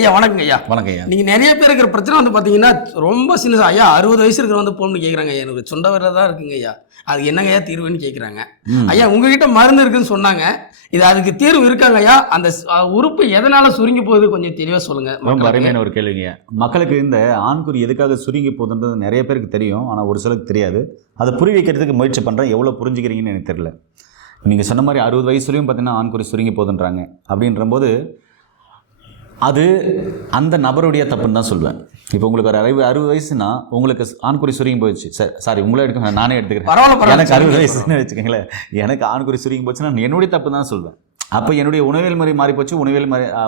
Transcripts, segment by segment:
ஐயா வணக்கங்க ஐயா. வணக்கம் ஐயா. நீங்கள் நிறைய பேர் இருக்கிற பிரச்சனை வந்து பார்த்தீங்கன்னா ரொம்ப சின்ன ஐயா 60 வயசு இருக்கிற வந்து போகணும்னு கேட்குறாங்க. ஐயா எனக்கு சொந்த வரல தான் இருக்குங்க ஐயா, அது என்னங்க ஐயா தீர்வுன்னு கேட்குறாங்க. ஐயா உங்ககிட்ட மருந்து இருக்குன்னு சொன்னாங்க, இது அதுக்கு தீர்வு இருக்காங்க ஐயா? அந்த உறுப்பு எதனால சுருங்கி போகுது கொஞ்சம் தெளிவாக சொல்லுங்க. ரொம்ப அருமையான ஒரு கேள்விங்க. மக்களுக்கு இந்த ஆண்குறி எதுக்காக சுருங்கி போகுதுன்றது நிறைய பேருக்கு தெரியும், ஆனால் ஒரு சிலருக்கு தெரியாது. அதை புரி வைக்கிறதுக்கு முயற்சி பண்ணுறேன். எவ்வளோ புரிஞ்சுக்கிறீங்கன்னு எனக்கு தெரியல. நீங்கள் சொன்ன மாதிரி 60 வயசுலையும் பார்த்தீங்கன்னா ஆண்குறி சுருங்கி போகுதுன்றாங்க. அப்படின்றபோது அது அந்த நபருடைய தப்புன்னு தான் சொல்லுவேன். இப்போ உங்களுக்கு ஒரு 60 வயசுனா உங்களுக்கு ஆண்குறி சுருங்கி போயிடுச்சு, சாரி உங்களே எடுக்க நானே எடுத்துக்கிறேன். எனக்கு 60 வயசுன்னு வச்சுக்கோங்களேன், எனக்கு ஆண்குறி சுருங்கி போச்சுன்னா என்னுடைய தப்பு தான் சொல்வேன். அப்போ என்னுடைய உணவியல் முறை மாறி போச்சு,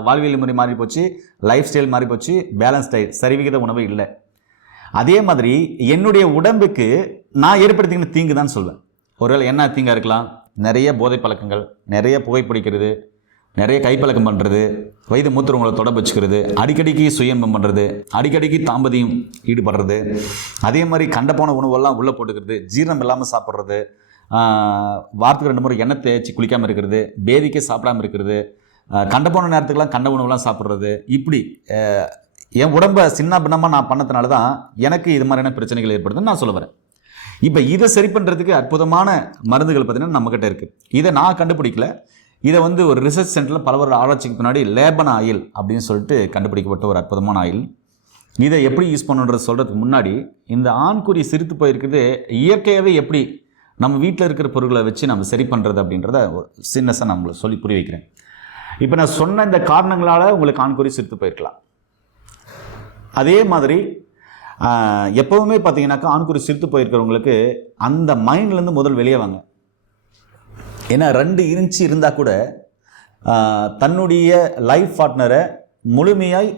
வாழ்வியல் முறை மாறி போச்சு, லைஃப் ஸ்டைல் மாறி போச்சு, பேலன்ஸ் டயட் சரிவிகித உணவு இல்லை. அதே மாதிரி என்னுடைய உடம்புக்கு நான் ஏற்படுத்திக்கிற தீங்கு தான் சொல்வேன். ஒருவேளை என்ன தீங்காக இருக்கலாம்? நிறைய போதை பழக்கங்கள், நிறைய புகைப்பிடிக்கிறது, நிறைய கைப்பழக்கம் பண்ணுறது, வயது மூத்திரங்களை தொடர்பு வச்சுக்கிறது, அடிக்கடிக்கு சுயம்பம் பண்ணுறது, அடிக்கடிக்கு தாம்பதியம் ஈடுபடுறது, அதே மாதிரி கண்ட போன உணவெல்லாம் உள்ளே போட்டுக்கிறது, ஜீரணம் இல்லாமல் சாப்பிட்றது, வாரத்துக்கு 2 முறை எண்ணெய் தேய்ச்சி குளிக்காமல் இருக்கிறது, பேதிக்கே சாப்பிடாமல் இருக்கிறது, கண்ட போன நேரத்துக்கெல்லாம் கண்ட உணவுலாம் சாப்பிட்றது, இப்படி என் உடம்பை சின்ன பின்னமாக நான் பண்ணதுனால தான் எனக்கு இது மாதிரியான பிரச்சனைகள் ஏற்படுதுன்னு நான் சொல்ல வரேன். இப்போ இதை சரி பண்ணுறதுக்கு அற்புதமான மருந்துகள் பார்த்திங்கன்னா நம்மக்கிட்ட இருக்குது. இதை நான் கண்டுபிடிக்கல, இதை வந்து ஒரு ரிசர்ச் சென்டரில் பல வருட ஆராய்ச்சிக்கு முன்னாடி லேபன் ஆயில் அப்படின்னு சொல்லிட்டு கண்டுபிடிக்கப்பட்ட ஒரு அற்புதமான ஆயில். இதை எப்படி யூஸ் பண்ணுன்றது சொல்கிறதுக்கு முன்னாடி இந்த ஆண்குறி சிரித்து போயிருக்குது இயற்கையாகவே எப்படி நம்ம வீட்டில் இருக்கிற பொருட்களை வச்சு நம்ம சரி பண்ணுறது அப்படின்றத ஒரு சின்னஸாக நான் உங்களுக்கு சொல்லி புரிய வைக்கிறேன். இப்போ நான் சொன்ன இந்த காரணங்களால் உங்களுக்கு ஆண்குறி சிரித்து போயிருக்கலாம். அதே மாதிரி எப்போவுமே பார்த்தீங்கன்னாக்கா ஆண்குறி சிரித்து போயிருக்கிறவங்களுக்கு அந்த மைண்ட்லேருந்து முதல் வெளியே வாங்க. ஏன்னா 2 இன்ச்சு இருந்தால் கூட தன்னுடைய லைஃப் பார்ட்னரை முழுமையாய்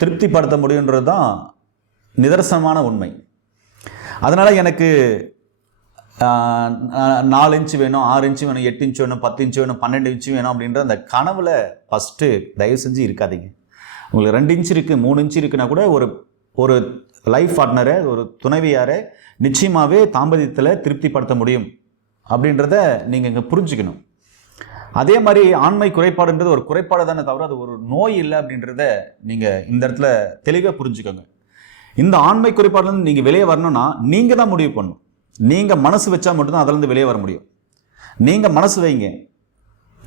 திருப்திப்படுத்த முடியுன்றது தான் நிதர்சனமான உண்மை. அதனால் எனக்கு 4 இன்ச்சு வேணும், 6 இன்ச்சு வேணும், 8 இன்ச்சு வேணும், 10 இன்ச்சு வேணும், 12 இன்ச்சு வேணும் அப்படின்ற அந்த கனவில் ஃபஸ்ட்டு தயவு செஞ்சு இருக்காதீங்க. உங்களுக்கு 2 இன்ச்சு இருக்குது, 3 இன்ச்சு இருக்குன்னா கூட ஒரு லைஃப் பார்ட்னரை, ஒரு துணைவியாரை நிச்சயமாகவே தாம்பத்தியத்தில் திருப்திப்படுத்த முடியும் அப்படின்றத நீங்கள் இங்கே புரிஞ்சுக்கணும். அதே மாதிரி ஆண்மை குறைபாடுன்றது ஒரு குறைபாடு தானே தவிர அது ஒரு நோய் இல்லை அப்படின்றத நீங்கள் இந்த இடத்துல தெளிவாக புரிஞ்சுக்கோங்க. இந்த ஆண்மை குறைபாடுலேருந்து நீங்கள் வெளியே வரணும்னா நீங்கள் தான் முடிவு பண்ணணும். நீங்கள் மனசு வச்சா மட்டும்தான் அதிலேருந்து வெளியே வர முடியும். நீங்கள் மனசு வைங்க,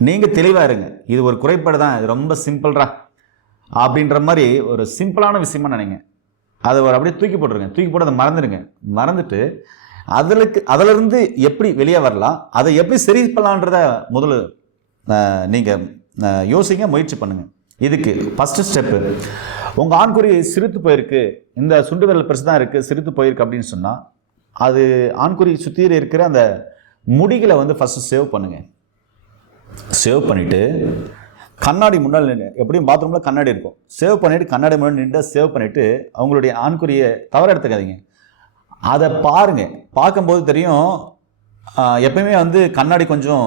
நீங்கள் தெளிவாக இருங்க. இது ஒரு குறைபாடு தான், இது ரொம்ப சிம்பிள்ரா அப்படின்ற மாதிரி ஒரு சிம்பிளான விஷயமா நினைங்க. அதை ஒரு அப்படியே தூக்கி போட்டுருங்க. தூக்கி போட்டு அதை மறந்துடுங்க. மறந்துட்டு அதிலிருந்து எப்படி வெளியே வரலாம், அதை எப்படி சரி பண்ணலான்றத முதல்ல நீங்கள் யோசிங்க, முயற்சி பண்ணுங்கள். இதுக்கு ஃபஸ்ட்டு ஸ்டெப்பு, உங்கள் ஆண்குறி சிரித்து போயிருக்கு, இந்த சுண்டு விரல் பெருசு தான் இருக்குது, சிரித்து போயிருக்கு அப்படின்னு சொன்னால் அது ஆண்குறி சுற்றி இருக்கிற அந்த முடிகளை வந்து ஃபஸ்ட்டு சேவ் பண்ணுங்கள். சேவ் பண்ணிவிட்டு கண்ணாடி முன்னால் நின்று, எப்படியும் பாத்ரூமில் கண்ணாடி இருக்கும், சேவ் பண்ணிவிட்டு கண்ணாடி முன்னாடி நின்று சேவ் பண்ணிவிட்டு அவங்களுடைய ஆண்குறியை தவற எடுத்துக்காதீங்க. அதை பாருங்கள். பார்க்கும்போது தெரியும், எப்பயுமே வந்து கண்ணாடி கொஞ்சம்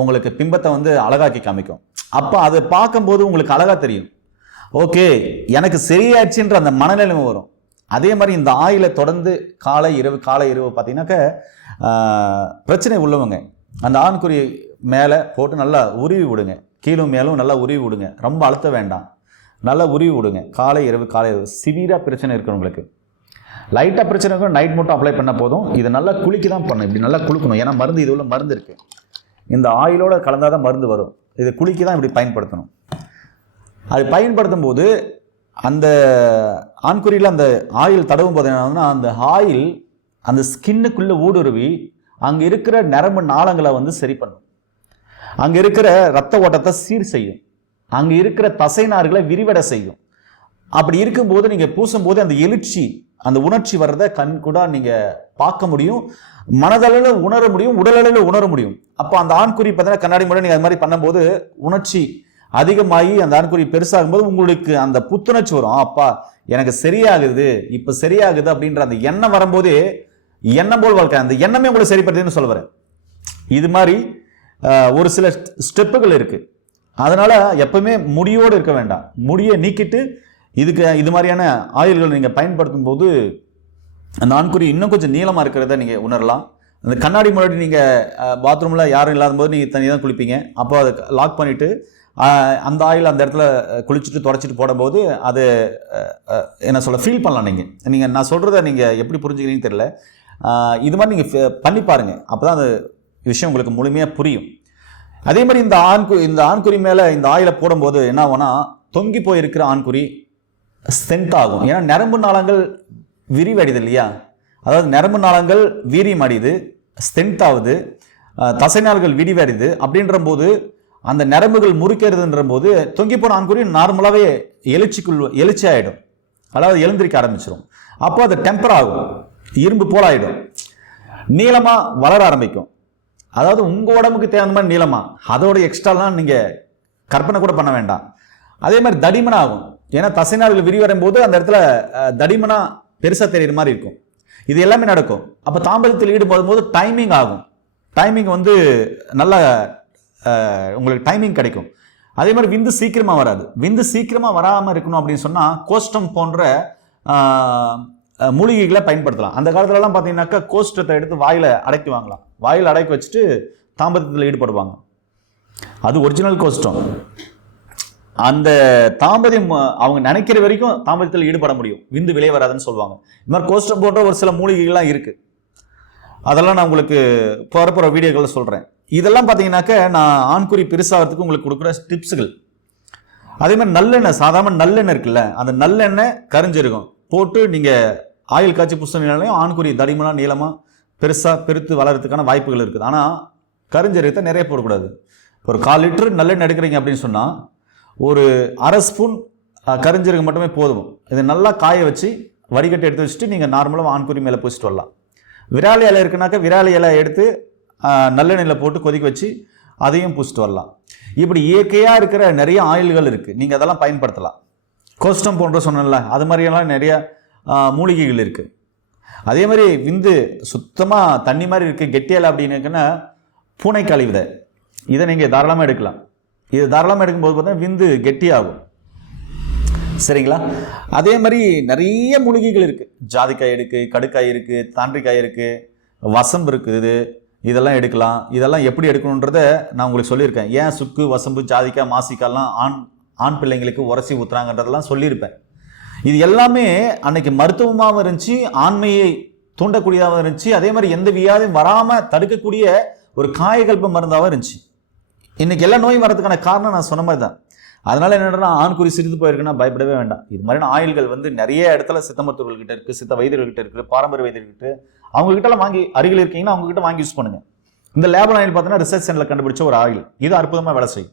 உங்களுக்கு பிம்பத்தை வந்து அழகாக்கி காமிக்கும். அப்போ அதை பார்க்கும்போது உங்களுக்கு அழகாக தெரியும், ஓகே எனக்கு சரியாச்சுன்ற அந்த மனநிலைமை வரும். அதே மாதிரி இந்த ஆயிலை தொடர்ந்து காலை இரவு பார்த்தீங்கன்னாக்க பிரச்சனை உள்ளவங்க அந்த ஆண்குறி மேலே போட்டு நல்லா உருவி விடுங்க. கீழும் மேலும் நல்லா உருவி விடுங்க, ரொம்ப அழுத்த வேண்டாம், நல்லா உருவி விடுங்க. காலை இரவு சிவியராக பிரச்சனை இருக்கிறவங்களுக்கு, லைட்டாக பிரச்சனை இருக்கும் நைட் மட்டும் அப்ளை பண்ணால் போதும். இது நல்லா குளிக்க தான் பண்ணணும், இப்படி நல்லா குளிக்கணும். ஏன்னா மருந்து, இது உள்ள மருந்து இருக்குது, இந்த ஆயிலோடு கலந்தால் தான் மருந்து வரும். இது குளிக்க தான் இப்படி பயன்படுத்தணும். அது பயன்படுத்தும் போது அந்த ஆண்குறியில் அந்த ஆயில் தடவும் போது என்னன்னா அந்த ஆயில் அந்த ஸ்கின்னுக்குள்ளே ஊடுருவி அங்கே இருக்கிற நரம்பு நாளங்களை வந்து சரி பண்ணும், அங்கே இருக்கிற இரத்த ஓட்டத்தை சீர் செய்யும், அங்கே இருக்கிற தசைநார்களை விரிவடை செய்யும். அப்படி இருக்கும்போது நீங்கள் பூசும்போது அந்த எழுச்சி, அந்த உணர்ச்சி வர்றதை கண் கூட நீங்கள் பார்க்க முடியும், மனதளவில் உணர முடியும், உடலளவில் உணர முடியும். அப்போ அந்த ஆண்குறி பார்த்தீங்கன்னா கண்ணாடி முறை நீங்கள் அது மாதிரி பண்ணும்போது உணர்ச்சி அதிகமாகி அந்த ஆண்குறி பெருசாகும் போது உங்களுக்கு அந்த புத்துணர்ச்சி வரும். அப்பா எனக்கு சரியாகுது, இப்போ சரியாகுது அப்படின்ற அந்த எண்ணம் வரும்போதே எண்ணம் போல் வாழ்க்கை, அந்த எண்ணமே உங்களை சரிப்படுத்துன்னு சொல்ல வரேன். இது மாதிரி ஒரு சில ஸ்டெப்புகள் இருக்குது. அதனால் எப்பவுமே முடியோடு இருக்க வேண்டாம், முடியை நீக்கிட்டு இது மாதிரியான ஆயில்கள் நீங்கள் பயன்படுத்தும் போது அந்த ஆண்குறி இன்னும் கொஞ்சம் நீளமாக இருக்கிறத நீங்கள் உணரலாம். அந்த கண்ணாடி முன்னாடி நீங்கள் பாத்ரூமில் யாரும் இல்லாத போது நீங்கள் தனியாக தான் குளிப்பீங்க. அப்போ அதை லாக் பண்ணிவிட்டு அந்த ஆயில் அந்த இடத்துல குளிச்சுட்டு தொடச்சிட்டு போடும்போது அது என்ன சொல்ல ஃபீல் பண்ணலாம். நீங்கள் நான் சொல்கிறத நீங்கள் எப்படி புரிஞ்சுக்கிறீங்கன்னு தெரியல. இது மாதிரி நீங்கள் பண்ணி பாருங்கள், அப்போ தான் அந்த விஷயம் உங்களுக்கு முழுமையாக புரியும். அதே மாதிரி இந்த ஆண்குறி மேலே இந்த ஆயிலை போடும்போது என்ன ஆகும்னா, தொங்கி போயிருக்கிற ஆண்குறி ஸ்ட்ரென்த் ஆகும். ஏன்னா நரம்பு நாளங்கள் விரிவடையுது இல்லையா, அதாவது நரம்பு நாளங்கள் வீரியம் அடையுது, ஸ்ட்ரென்த் ஆகுது, தசைநாள்கள் விரிவடையுது. அப்படின்ற போது அந்த நரம்புகள் முறுக்கிறதுன்ற போது தொங்கி போன ஆண்குறி நார்மலாகவே எழுச்சி ஆகிடும், அதாவது எழுந்திரிக்க ஆரம்பிச்சிடும். அப்போ அது டெம்பர் ஆகும், இரும்பு போல் ஆகிடும், நீளமாக வளர ஆரம்பிக்கும். அதாவது உங்கள் உடம்புக்கு தேவையான மாதிரி நீளமாக, அதோட எக்ஸ்ட்ராலாம் நீங்கள் கற்பனை கூட பண்ண வேண்டாம். அதே மாதிரி தடிமனா ஆகும். ஏன்னா தசைநாள்கள் விரிவடையும் போது அந்த இடத்துல தடிமனா பெருசாக தெரியுற மாதிரி இருக்கும். இது எல்லாமே நடக்கும். அப்போ தாம்பத்தியத்தில் ஈடுபடும் போது டைமிங் ஆகும். டைமிங் வந்து நல்ல உங்களுக்கு டைமிங் கிடைக்கும். அதே மாதிரி விந்து சீக்கிரமாக வராது. விந்து சீக்கிரமாக வராமல் இருக்கணும் அப்படின்னு சொன்னால் கோஷ்டம் போன்ற மூலிகைகளை பயன்படுத்தலாம். அந்த காலத்துலலாம் பார்த்தீங்கன்னாக்கா கோஷ்டத்தை எடுத்து வாயில் அடக்கி வாங்கலாம், வாயில் அடக்கி வச்சுட்டு தாம்பத்தியத்தில் ஈடுபடுவாங்க. அது ஒரிஜினல் கோஷ்டம். அந்த தாம்பத்தியம் அவங்க நினைக்கிற வரைக்கும் தாம்பத்தியத்தில் ஈடுபட முடியும், விந்து விலை வராதுன்னு சொல்லுவாங்க. இந்த மாதிரி கோஷ்டம் போன்ற ஒரு சில மூலிகைகள்லாம் இருக்குது. அதெல்லாம் நான் உங்களுக்கு போகிற வீடியோக்களில் சொல்கிறேன். இதெல்லாம் பார்த்தீங்கன்னாக்க நான் ஆண்குறி பெருசாகிறதுக்கு உங்களுக்கு கொடுக்குற டிப்ஸுகள். அதே மாதிரி நல்லெண்ணெய், சாதாரண நல்லெண்ணெய் இருக்குல்ல, அந்த நல்லெண்ணெய் கரிஞ்சிருக்கும் போட்டு நீங்கள் ஆயில் காய்ச்சி புஷ்ணினாலையும் ஆண்குறி தடிமனாக நீளமாக பெருத்து வளர்கிறதுக்கான வாய்ப்புகள் இருக்குது. ஆனால் கரிஞ்சீரகத்தை நிறைய போடக்கூடாது. ஒரு 1/4 லிட்டர் நல்லெண்ணெய் எடுக்கிறீங்க அப்படின்னு சொன்னால் ஒரு 1/2 ஸ்பூன் கரிஞ்சீரகம் மட்டுமே போதும். இதை நல்லா காய வச்சு வடிகட்டி எடுத்து வச்சுட்டு நீங்கள் நார்மலாக ஆண்குறி மேலே பூசிட்டு வரலாம். விராலி இலை இருக்குனாக்கா விராலி இலை எடுத்து நல்லெண்ணெயில் போட்டு கொதிக்க வச்சு அதையும் பூசிட்டு வரலாம். இப்படி இயற்கையாக இருக்கிற நிறைய ஆயில்கள் இருக்குது, நீங்கள் அதெல்லாம் பயன்படுத்தலாம். கோஷ்டம் போன்ற சொன்னல அது மாதிரியெல்லாம் நிறைய மூலிகைகள் இருக்குது. அதே மாதிரி விந்து சுத்தமாக தண்ணி மாதிரி இருக்குது கெட்டியலை அப்படின்னுக்குன்னா பூனைக்காளி விதை, இதை நீங்கள் தாராளமாக எடுக்கலாம். இது தாராளமாக எடுக்கும்போது பார்த்தா விந்து கெட்டியாகும். சரிங்களா? அதே மாதிரி நிறைய மூலிகைகள் இருக்குது. ஜாதிக்காய் இருக்குது, கடுக்காய் இருக்குது, தாண்டிக்காய் இருக்குது, வசம்பு இருக்குது. இதெல்லாம் எடுக்கலாம். இதெல்லாம் எப்படி எடுக்கணுன்றத நான் உங்களுக்கு சொல்லியிருக்கேன். ஏன் சுக்கு, வசம்பு, ஜாதிக்காய், மாசிக்காய்லாம் ஆண் பிள்ளைங்களுக்கு உரசி ஊத்துறாங்கன்றதெல்லாம் சொல்லியிருப்பேன். இது எல்லாமே அன்னைக்கு மருத்துவமாகவும் இருந்துச்சு, ஆண்மையை தூண்டக்கூடியதாகவும் இருந்துச்சு. அதே மாதிரி எந்த வியாதியும் வராமல் தடுக்கக்கூடிய ஒரு காயகல்ப மருந்தாகவும் இருந்துச்சு. இன்னைக்கு எல்லா நோயும் வரதுக்கான காரணம் நான் சொன்ன மாதிரி தான். அதனால என்னன்னா ஆண்குறி சிரித்து போயிருக்குன்னா பயப்படவே வேண்டாம். இது மாதிரியான ஆயில்கள் வந்து நிறைய இடத்துல சித்த மருத்துவர்கள்கிட்ட இருக்குது, சித்த வைத்தியர்கள்கிட்ட இருக்குது, பாரம்பரிய வைத்தியர்கிட்ட. அவங்க கிட்டலாம் வாங்கி அருகில் இருக்கீங்கன்னா அவங்க கிட்ட வாங்கி யூஸ் பண்ணுங்க. இந்த லேபல் ஆயில் பார்த்தீங்கன்னா ரிசர்ச் சென்டர்ல கண்டுபிடிச்ச ஒரு ஆயில், இது அற்புதமாக வேலை செய்யும்.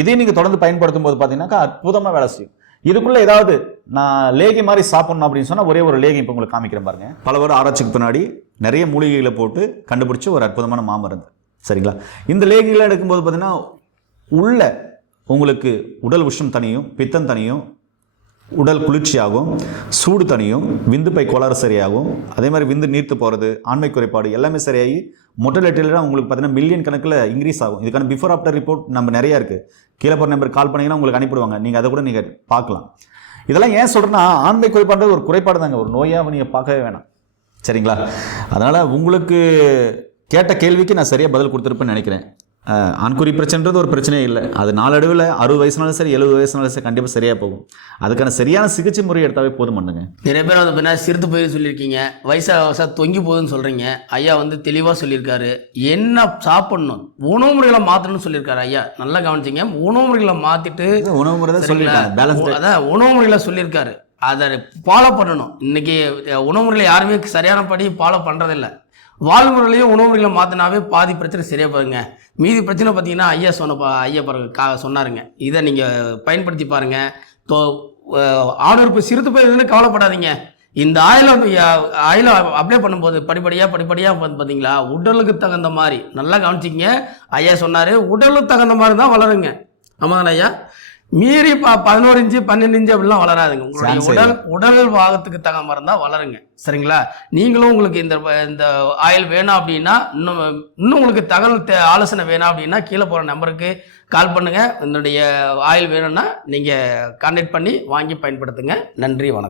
இதையும் நீங்கள் தொடர்ந்து பயன்படுத்தும் போது பார்த்தீங்கன்னாக்கா அற்புதமாக வேலை செய்யும். இதுக்குள்ள ஏதாவது நான் லேகி மாதிரி சாப்பிடணும் அப்படின்னு சொன்னால் ஒரே ஒரு லேகி இப்போ உங்களுக்கு காமிக்கிறேன் பாருங்க. பல வருட ஆராய்ச்சிக்கு பின்னாடி நிறைய மூலிகைகளை போட்டு கண்டுபிடிச்ச ஒரு அற்புதமான மாமருந்து. சரிங்களா? இந்த லேகிகளை எடுக்கும்போது பார்த்தீங்கன்னா உள்ள உங்களுக்கு உடல் உஷ்ணம் தனியும், பித்தம் தனியும், உடல் குளிர்ச்சியாகும், சூடு தனியும், விந்துப்பை கோளாறு சரியாகும். அதே மாதிரி விந்து நீர்த்து போகிறது, ஆண்மை குறைபாடு எல்லாமே சரியாகி மொட்டலிட்டிலாம் உங்களுக்கு பார்த்தீங்கன்னா மில்லியன் கணக்கில் இன்க்ரீஸ் ஆகும். இதுக்கான பிஃபோர் ஆஃப்டர் ரிப்போர்ட் நம்ம நிறையா இருக்குது. கீழே போகிற நம்பர் கால் பண்ணிங்கன்னா உங்களுக்கு அனுப்பிடுவாங்க, நீங்கள் அதை கூட நீங்கள் பார்க்கலாம். இதெல்லாம் ஏன் சொல்கிறேன்னா ஆண்மை குறைபாடுறது ஒரு குறைபாடு தாங்க, ஒரு நோயாக நீங்கள் பார்க்கவே வேணாம். சரிங்களா? அதனால் உங்களுக்கு கேட்ட கேள்விக்கு நான் சரியாக பதில் கொடுத்துருப்பேன்னு நினைக்கிறேன். ஆண்குறி பிரச்சனைன்றது ஒரு பிரச்சனையே இல்லை. அது நாளடைவில் 60 வயசுனாலும் சரி 70 வயசுனாலும் சரி கண்டிப்பாக சரியாக போகும். அதுக்கான சரியான சிகிச்சை முறை எடுத்தாவே போதும் பண்ணுங்க. நிறைய பேர் வந்து பின்னா சிறுத்து போய் சொல்லியிருக்கீங்க, வயசாக தொங்கி போகுதுன்னு சொல்கிறீங்க. ஐயா வந்து தெளிவாக சொல்லியிருக்காரு என்ன சாப்பிடணும், உணவு முறைகளை மாற்றணும்னு சொல்லியிருக்காரு. ஐயா நல்லா கவனிச்சிங்க, உணவு முறைகளை மாற்றிட்டு உணவு முறை தான் சொல்லியிருக்காங்க, அதான் உணவு முறைகளை சொல்லியிருக்காரு, அதை ஃபாலோ பண்ணணும். இன்னைக்கு உணவு முறையில் யாருமே சரியான படி ஃபாலோ பண்ணுறதில்லை. வாழ்முறையிலையும் உணவு முறைகளை மாற்றினாவே பாதி பிரச்சனை சரியாக பாருங்க. மீதி பிரச்சனை பார்த்தீங்கன்னா ஐயா பாருங்க சொன்னாருங்க. இதை நீங்கள் பயன்படுத்தி பாருங்கள். ஆணுறுப்பு சிறுத்து போயிருதுன்னு கவலைப்படாதீங்க. இந்த ஆயிலை அப்ளை பண்ணும்போது படிப்படியாக வந்து பார்த்தீங்களா உடலுக்கு தகுந்த மாதிரி நல்லா கவனிச்சிங்க. ஐயா சொன்னார் உடலுக்கு தகுந்த மாதிரி தான் வளருங்க. ஆமாம் ஐயா, மீறி 11 இன்ச்சு 12 இன்ச்சு அப்படிலாம் வளராதுங்க. உங்களுடைய உடல் பாகத்துக்கு தகுந்த மாதிரி தான் வளருங்க. சரிங்களா? நீங்களும் உங்களுக்கு இந்த ஆயில் வேணும் அப்படின்னா, இன்னும் உங்களுக்கு தகவல் ஆலோசனை வேணும் அப்படின்னா கீழே போகிற நம்பருக்கு கால் பண்ணுங்க. என்னுடைய ஆயில் வேணும்னா நீங்கள் கான்டாக்ட் பண்ணி வாங்கி பயன்படுத்துங்க. நன்றி, வணக்கம்.